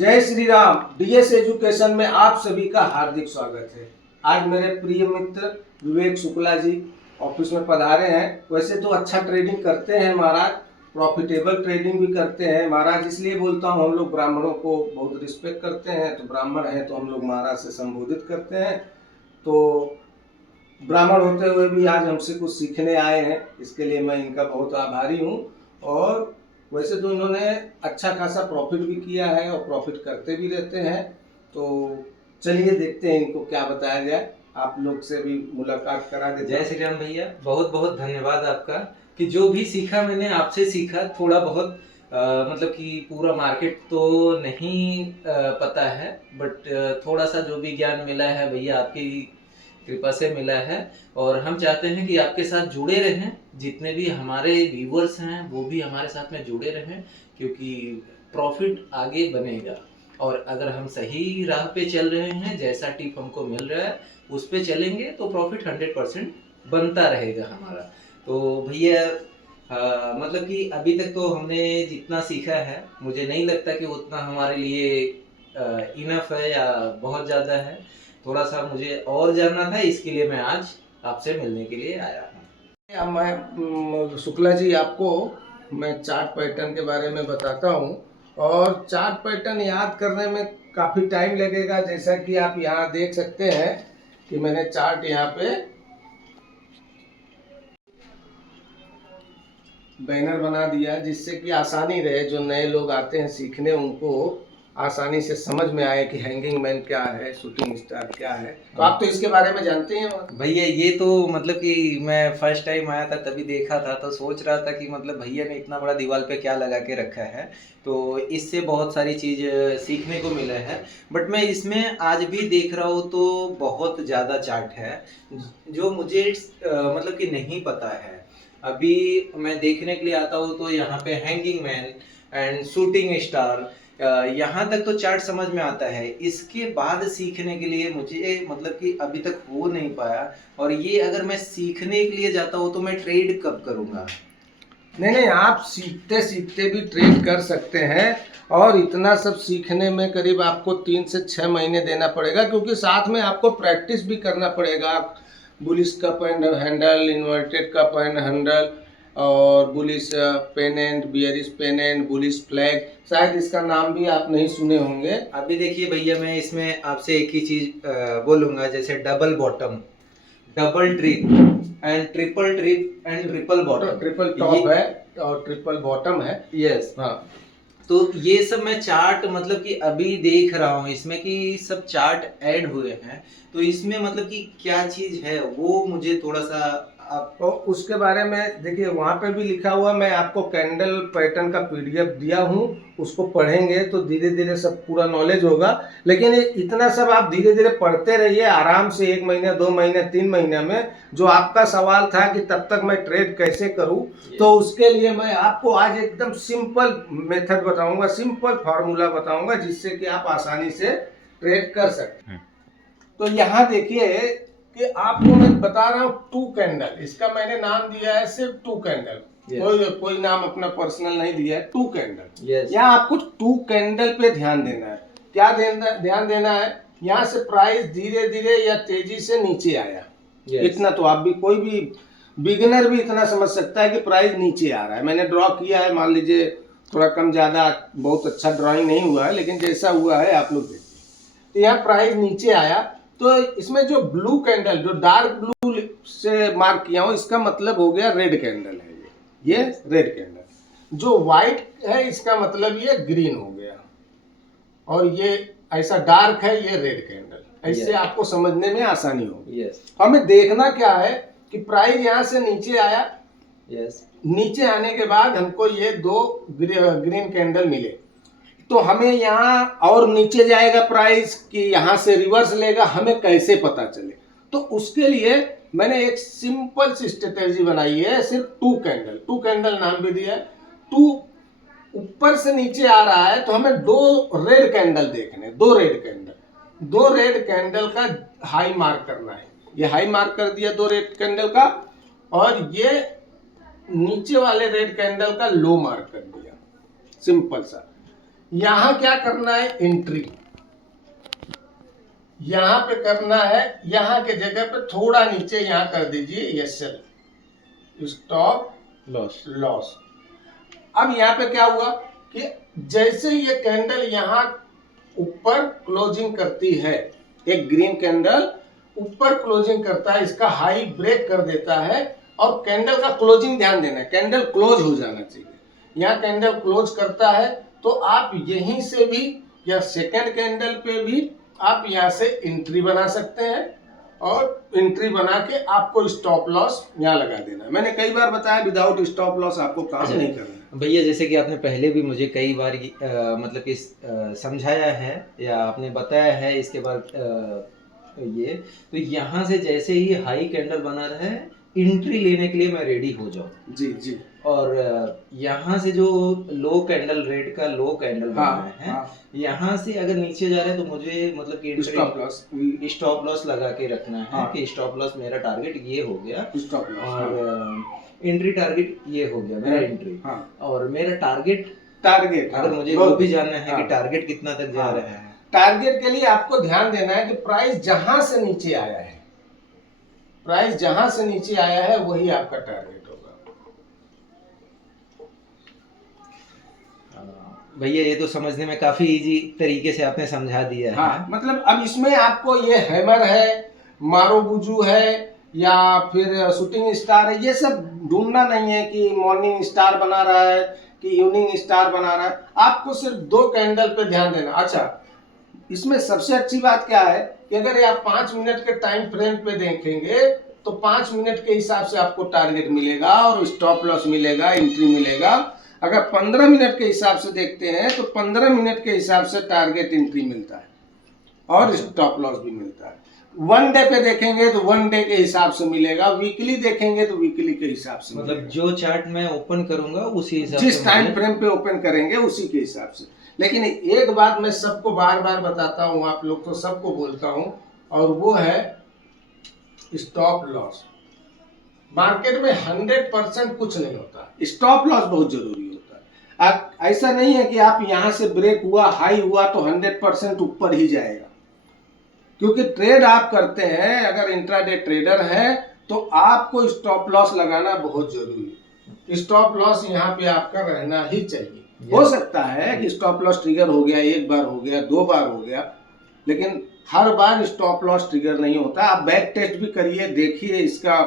जय Shri Ram. DS education में आप सभी का हार्दिक स्वागत है। आज मेरे प्रिय मित्र विवेक शुक्ला जी ऑफिस में पधारे हैं। वैसे तो अच्छा ट्रेडिंग करते हैं महाराज, प्रॉफिटेबल ट्रेडिंग भी करते हैं महाराज। इसलिए बोलता हूँ, हम लोग ब्राह्मणों को बहुत रिस्पेक्ट करते हैं, तो ब्राह्मण हैं तो हम लोग महाराज से संबोधित करते हैं। तो ब्राह्मण होते हुए भी आज हमसे कुछ सीखने आए हैं, इसके लिए मैं इनका बहुत आभारी हूँ। और वैसे तो इन्होंने अच्छा खासा प्रॉफिट भी किया है और प्रॉफिट करते भी रहते हैं। तो चलिए देखते हैं इनको क्या बताया जाए। आप लोग से भी मुलाकात करा देते हैं। जय श्री राम भैया, बहुत बहुत धन्यवाद आपका कि जो भी सीखा मैंने आपसे सीखा थोड़ा बहुत। मतलब कि पूरा मार्केट तो नहीं पता है, बट थोड़ा सा जो भी ज्ञान मिला है भैया आपकी कृपा से मिला है। और हम चाहते हैं कि आपके साथ जुड़े रहें, जितने भी हमारे व्यूअर्स हैं वो भी हमारे साथ में जुड़े रहें, क्योंकि प्रॉफिट आगे बनेगा। और अगर हम सही राह पे चल रहे हैं, जैसा टिप हमको मिल रहा है उस पे चलेंगे तो प्रॉफिट 100% बनता रहेगा हमारा। तो भैया मतलब कि अभी तक तो हमने जितना सीखा है, मुझे नहीं लगता कि उतना हमारे लिए इनफ है या बहुत ज़्यादा है। थोड़ा सा मुझे और जानना था, इसके लिए मैं आज आपसे मिलने के लिए आया हूँ। मैं शुक्ला जी, आपको मैं चार्ट पैटर्न के बारे में बताता हूँ। और चार्ट पैटर्न याद करने में काफ़ी टाइम लगेगा। जैसा कि आप यहाँ देख सकते हैं कि मैंने चार्ट यहाँ पे बैनर बना दिया, जिससे कि आसानी रहे, जो नए लोग आते हैं सीखने उनको आसानी से समझ में आए कि हैंगिंग मैन क्या है, शूटिंग स्टार क्या है। तो आप तो इसके बारे में जानते हैं भैया। ये तो मतलब कि मैं फर्स्ट टाइम आया था तभी देखा था, तो सोच रहा था कि मतलब भैया ने इतना बड़ा दीवार पे क्या लगा के रखा है। तो इससे बहुत सारी चीज़ सीखने को मिला है। बट मैं इसमें आज भी देख रहा हूँ तो बहुत ज़्यादा चार्ट है जो मुझे मतलब कि नहीं पता है। अभी मैं देखने के लिए आता हूँ तो यहाँ पे hanging man and shooting star, यहाँ तक तो चार्ट समझ में आता है। इसके बाद सीखने के लिए मुझे मतलब कि अभी तक हो नहीं पाया। और ये अगर मैं सीखने के लिए जाता हूँ तो मैं ट्रेड कब करूँगा? नहीं, आप सीखते सीखते भी ट्रेड कर सकते हैं। और इतना सब सीखने में करीब आपको 3 से 6 महीने देना पड़ेगा, क्योंकि साथ में आपको प्रैक्टिस भी करना पड़ेगा। बुलिश का पेन हैंडल, इन्वर्टेड का पेन हैंडल, और bullish pennant, bearish pennant, bullish flag, शायद इसका नाम भी आप नहीं सुने होंगे। अभी देखिए भैया, मैं इसमें आपसे एक ही चीज बोलूंगा, जैसे double bottom, double trip and triple trip and triple bottom. Triple top है और ट्रिपल बॉटम है। यस, हाँ। तो ये सब मैं चार्ट मतलब कि अभी देख रहा हूँ इसमें कि सब चार्ट ऐड हुए हैं। तो इसमें मतलब कि क्या चीज है वो मुझे थोड़ा सा आप तो उसके बारे में देखिए, वहाँ पे भी लिखा हुआ। मैं आपको कैंडल पैटर्न का पीडीएफ दिया हूँ, उसको पढ़ेंगे तो धीरे धीरे सब पूरा नॉलेज होगा। लेकिन इतना सब आप धीरे धीरे पढ़ते रहिए आराम से। 1 महीने, 2 महीने, 3 महीने में जो आपका सवाल था कि तब तक मैं ट्रेड कैसे करूँ, तो उसके लिए मैं आपको आज एकदम सिंपल मेथड बताऊँगा, सिंपल फार्मूला बताऊँगा, जिससे कि आप आसानी से ट्रेड कर सकते हैं। तो यहाँ देखिए कि आपको मैं बता रहा हूँ 2 कैंडल, इसका मैंने नाम दिया है सिर्फ 2 कैंडल। कोई नाम अपना पर्सनल नहीं दिया है। 2 कैंडल। यहाँ आपको 2 कैंडल पे ध्यान देना है। क्या ध्यान देना है? यहाँ से प्राइस धीरे धीरे या तेजी से नीचे आया। इतना तो आप भी, कोई भी बिगिनर भी इतना समझ सकता है कि प्राइस नीचे आ रहा है। मैंने ड्रॉ किया है, मान लीजिए थोड़ा कम ज्यादा, बहुत अच्छा ड्राइंग नहीं हुआ है, लेकिन जैसा हुआ है आप लोग देखिए। तो यहाँ प्राइस नीचे आया, तो इसमें जो ब्लू कैंडल, जो डार्क ब्लू से मार्क किया हूं, इसका मतलब हो गया रेड कैंडल है। ये रेड कैंडल। जो व्हाइट है इसका मतलब ये ग्रीन हो गया, और ये ऐसा डार्क है, ये रेड कैंडल। ऐसे आपको समझने में आसानी होगी। हमें देखना क्या है कि प्राइस यहाँ से नीचे आया। नीचे आने के बाद हमको ये 2 ग्रीन कैंडल मिले, तो हमें यहाँ और नीचे जाएगा प्राइस कि यहाँ से रिवर्स लेगा, हमें कैसे पता चले? तो उसके लिए मैंने एक सिंपल सी स्ट्रेटेजी बनाई है, सिर्फ 2 कैंडल। 2 कैंडल नाम भी दिया है। 2 ऊपर से नीचे आ रहा है तो हमें 2 रेड कैंडल देखने, 2 रेड कैंडल, 2 रेड कैंडल का हाई मार्क करना है। ये हाई मार्क कर दिया 2 रेड कैंडल का, और ये नीचे वाले रेड कैंडल का लो मार्क कर दिया, सिंपल सा। यहां क्या करना है, एंट्री यहां पे करना है, यहां के जगह पे थोड़ा नीचे यहां कर दीजिए एसएल, स्टॉप लॉस। अब यहाँ पे क्या हुआ कि जैसे ये कैंडल यहाँ ऊपर क्लोजिंग करती है, एक ग्रीन कैंडल ऊपर क्लोजिंग करता है, इसका हाई ब्रेक कर देता है, और कैंडल का क्लोजिंग ध्यान देना है, कैंडल क्लोज हो जाना चाहिए। यहाँ कैंडल क्लोज करता है तो आप यहीं से भी या सेकंड कैंडल पे भी आप यहाँ से एंट्री बना सकते हैं, और एंट्री बना के आपको स्टॉप लॉस यहाँ लगा देना है। मैंने कई बार बताया विदाउट स्टॉप लॉस आपको काम नहीं करना। भैया जैसे कि आपने पहले भी मुझे कई बार मतलब कि समझाया है या आपने बताया है इसके बाद ये, तो यहाँ से जैसे ही हाई कैंडल बना रहा है एंट्री लेने के लिए मैं रेडी हो जाऊँ। जी जी। और यहाँ से जो लो कैंडल रेड का लो कैंडल बना है, यहाँ से अगर नीचे जा रहा है तो मुझे मतलब कि स्टॉप लॉस लगा के रखना है कि स्टॉप लॉस मेरा टारगेट ये हो गया, और एंट्री टारगेट ये हो गया मेरा एंट्री, और मेरा टारगेट अगर मुझे वो भी जानना है कि टारगेट कितना तक जा रहा है। टारगेट के लिए आपको ध्यान देना है कि प्राइस जहां से नीचे आया है, प्राइस जहां से नीचे आया है वही आपका टारगेट होगा। भैया ये तो समझने में काफी इजी तरीके से आपने समझा दिया है। मतलब अब इसमें आपको ये हैमर है, मारोबुजू है, या फिर शूटिंग स्टार है, ये सब ढूंढना नहीं है कि मॉर्निंग स्टार बना रहा है कि इवनिंग स्टार बना रहा है। आपको सिर्फ दो कैंडल पे ध्यान देना। अच्छा, इसमें सबसे अच्छी बात क्या है कि अगर आप 5 मिनट के टाइम फ्रेम पे देखेंगे तो 5 मिनट के हिसाब से आपको टारगेट मिलेगा और स्टॉप लॉस मिलेगा, एंट्री मिलेगा। अगर 15 मिनट के हिसाब से देखते हैं तो 15 मिनट के हिसाब से टारगेट, एंट्री मिलता है और स्टॉप लॉस भी मिलता है। 1 डे पे देखेंगे तो 1 डे के हिसाब से मिलेगा, वीकली देखेंगे तो वीकली के हिसाब से, मतलब जो चार्ट मैं ओपन करूंगा उसी हिसाब से, जिस टाइम फ्रेम पे ओपन करेंगे उसी के हिसाब से। लेकिन एक बात मैं सबको बार बार बताता हूं, आप लोग तो सबको बोलता हूं, और वो है स्टॉप लॉस। मार्केट में 100% कुछ नहीं होता, स्टॉप लॉस बहुत जरूरी होता है। आप ऐसा नहीं है कि आप यहां से ब्रेक हुआ, हाई हुआ तो 100% ऊपर ही जाएगा, क्योंकि ट्रेड आप करते हैं, अगर इंट्राडे ट्रेडर है तो आपको स्टॉप लॉस लगाना बहुत जरूरी है। स्टॉप लॉस यहाँ पे आपका रहना ही चाहिए। हो सकता है कि स्टॉप लॉस ट्रिगर हो गया, एक बार हो गया, 2 बार हो गया, लेकिन हर बार स्टॉप लॉस ट्रिगर नहीं होता। आप बैक टेस्ट भी करिए, देखिए इसका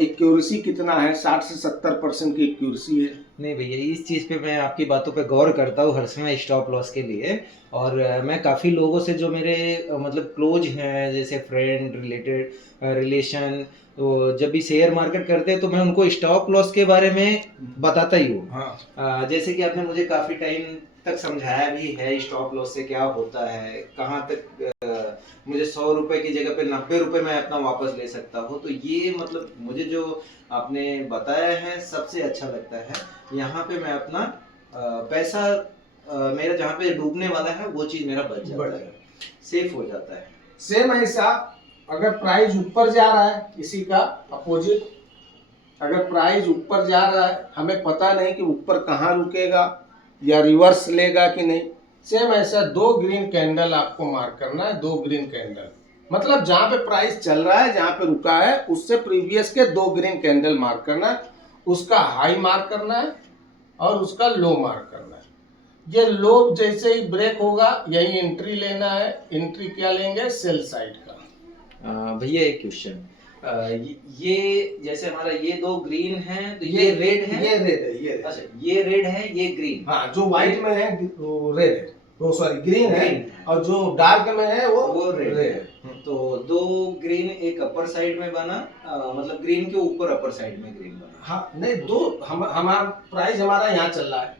एक्यूरेसी कितना है, 60 से 70% की एक्यूरेसी है। नहीं भैया, इस चीज़ पे मैं आपकी बातों पे गौर करता हूँ हर समय स्टॉप लॉस के लिए। और मैं काफ़ी लोगों से जो मेरे मतलब क्लोज हैं, जैसे फ्रेंड रिलेशन, तो जब भी शेयर मार्केट करते हैं तो मैं उनको स्टॉप लॉस के बारे में बताता ही हूँ। जैसे कि आपने मुझे काफ़ी टाइम तक समझाया भी है स्टॉप लॉस से क्या होता है, कहाँ तक मुझे 100 रुपए की जगह पे 90 रुपए मैं अपना वापस ले सकता हूँ। तो ये मतलब मुझे जो आपने बताया है सबसे अच्छा लगता है। यहाँ पे मैं अपना पैसा मेरा जहाँ पे डूबने वाला है वो चीज़ मेरा बच जाता है, सेफ हो जाता है। सेम ऐसा अगर प्राइस ऊपर जा रहा है, इसी का अपोजिट, अगर प्राइस ऊपर जा रहा है, हमें पता नहीं कि ऊपर कहाँ रुकेगा या रिवर्स लेगा कि नहीं, सेम ऐसा 2 ग्रीन कैंडल आपको मार्क करना है। 2 ग्रीन कैंडल मतलब जहां पे प्राइस चल रहा है, जहां पे रुका है, उससे प्रीवियस के 2 ग्रीन कैंडल मार्क करना है, उसका हाई मार्क करना है और उसका लो मार्क करना है। ये लो जैसे ही ब्रेक होगा यही एंट्री लेना है। एंट्री क्या लेंगे, सेल साइड का। भैया एक क्वेश्चन, ये जैसे हमारा ये 2 ग्रीन है तो ये रेड है, ये रेड है, ये अच्छा ये रेड है, ये ग्रीन, हाँ जो व्हाइट में है वो रेड है, वो सॉरी ग्रीन है, और जो डार्क में है वो रेड है। तो 2 ग्रीन एक अपर साइड में बना, मतलब ग्रीन के ऊपर अपर साइड में ग्रीन बना। हाँ नहीं, दो हमारा प्राइस हमारा यहाँ चल रहा है,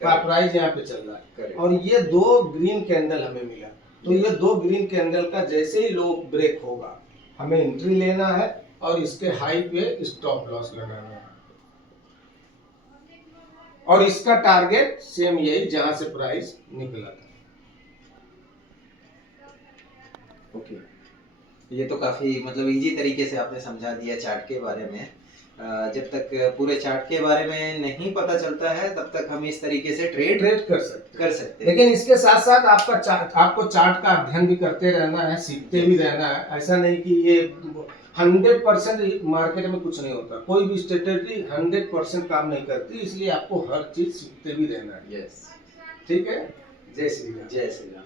प्राइस यहाँ पे चल रहा है, और ये 2 ग्रीन कैंडल हमें मिला। तो ये 2 ग्रीन कैंडल का जैसे ही लो ब्रेक होगा हमें एंट्री लेना है और इसके हाई पे स्टॉप लॉस लगाना है, और इसका टारगेट सेम यही जहां से प्राइस निकला था। ओके, ये तो काफी मतलब इजी तरीके से आपने समझा दिया चार्ट के बारे में। जब तक पूरे चार्ट के बारे में नहीं पता चलता है तब तक हम इस तरीके से ट्रेड ट्रेड कर सकते हैं। लेकिन इसके साथ साथ आपको चार्ट का अध्ययन भी करते रहना है, सीखते भी रहना है। ऐसा नहीं कि ये 100% मार्केट में कुछ नहीं होता, कोई भी स्ट्रेटेजी 100% काम नहीं करती, इसलिए आपको हर चीज सीखते भी रहना है। यस, ठीक है। जय श्री राम। जय श्री राम।